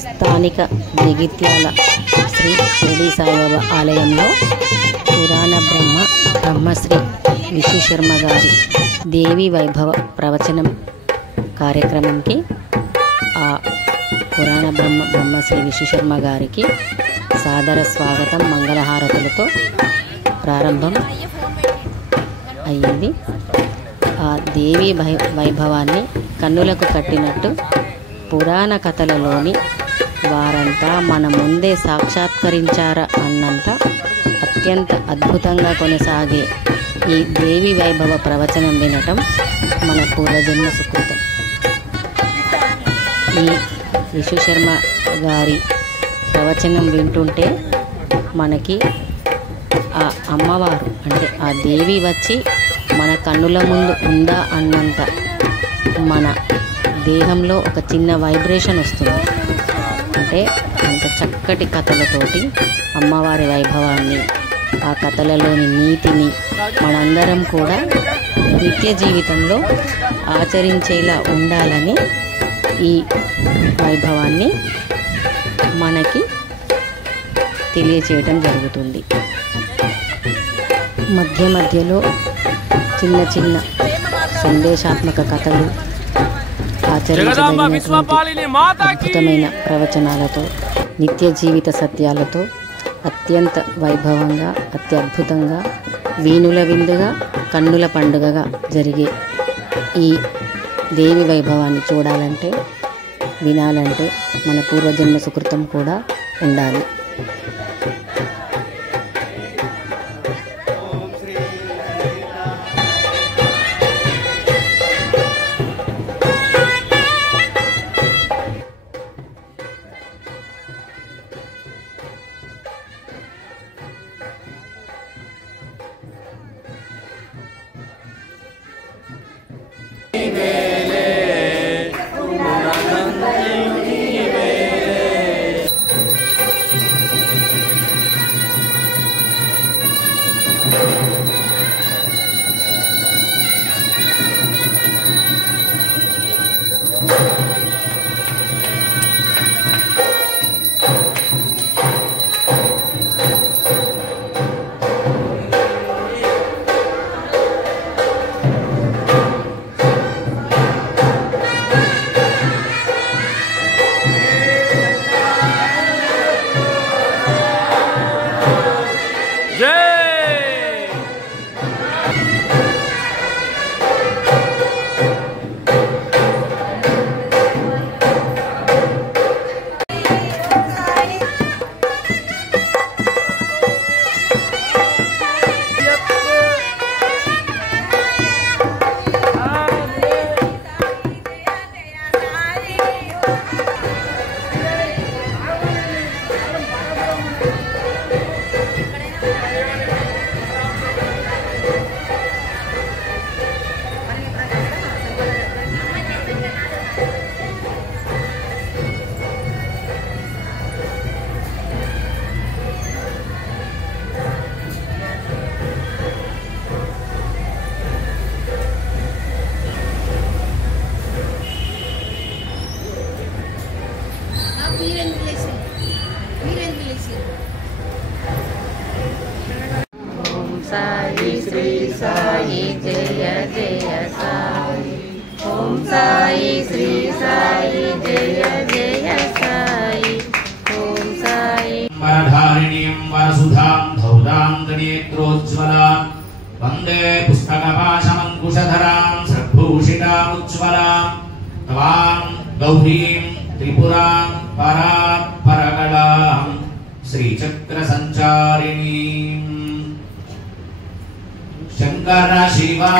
స్థానిక జగిత్యాల శ్రీ షిరిడి సాయిబాబా ఆలయంలో పురాణ బ్రహ్మశ్రీ విశ్వశర్మ గారి దేవి వైభవ ప్రవచనం కార్యక్రమంకి ఆ పురాణ బ్రహ్మశ్రీ విశ్వశర్మ గారికి సాదర స్వాగతం మంగళహారతులతో ప్రారంభం అయ్యింది. ఆ దేవి వైభవాన్ని కన్నులకు కట్టినట్టు పురాణ కథలలోని వారంతా మన ముందే సాక్షాత్కరించారా అన్నంత అత్యంత అద్భుతంగా కొనసాగే ఈ దేవి వైభవ ప్రవచనం వినటం మన పూర్వజన్మ సుకృతం. ఈ విశ్వశర్మ గారి ప్రవచనం వింటుంటే మనకి ఆ అమ్మవారు అంటే ఆ దేవి వచ్చి మన కన్నుల ముందు ఉందా అన్నంత మన దేహంలో ఒక చిన్న వైబ్రేషన్ వస్తుంది. అంటే అంత చక్కటి కథలతోటి అమ్మవారి వైభవాన్ని, ఆ కథలలోని నీతిని మనందరం కూడా నిత్య జీవితంలో ఆచరించేలా ఉండాలని ఈ వైభవాన్ని మనకి తెలియచేయటం జరుగుతుంది. మధ్య మధ్యలో చిన్న చిన్న సందేశాత్మక కథలు, ఆచరించబడినటువంటి అద్భుతమైన ప్రవచనాలతో, నిత్య జీవిత సత్యాలతో అత్యంత వైభవంగా, అత్యద్భుతంగా, వీణుల విందుగా, కన్నుల పండుగగా జరిగే ఈ దేవి వైభవాన్ని చూడాలంటే, వినాలంటే మన పూర్వజన్మ సుకృతం కూడా ఉండాలి. साई श्री साई जय जय साई, ओम साई श्री साई जय जय साई, ओम साई। वरधारिणीं वरसुधां धौतां त्रिनेत्रोज्ज्वलां वन्दे पुस्तकपाशमङ्कुशधरां सर्वभूषितामुज्ज्वलां त्वां गौरीं त्रिपुरां परात्परकलां श्रीचक्रसञ्चारिणीं। शंकर शिवा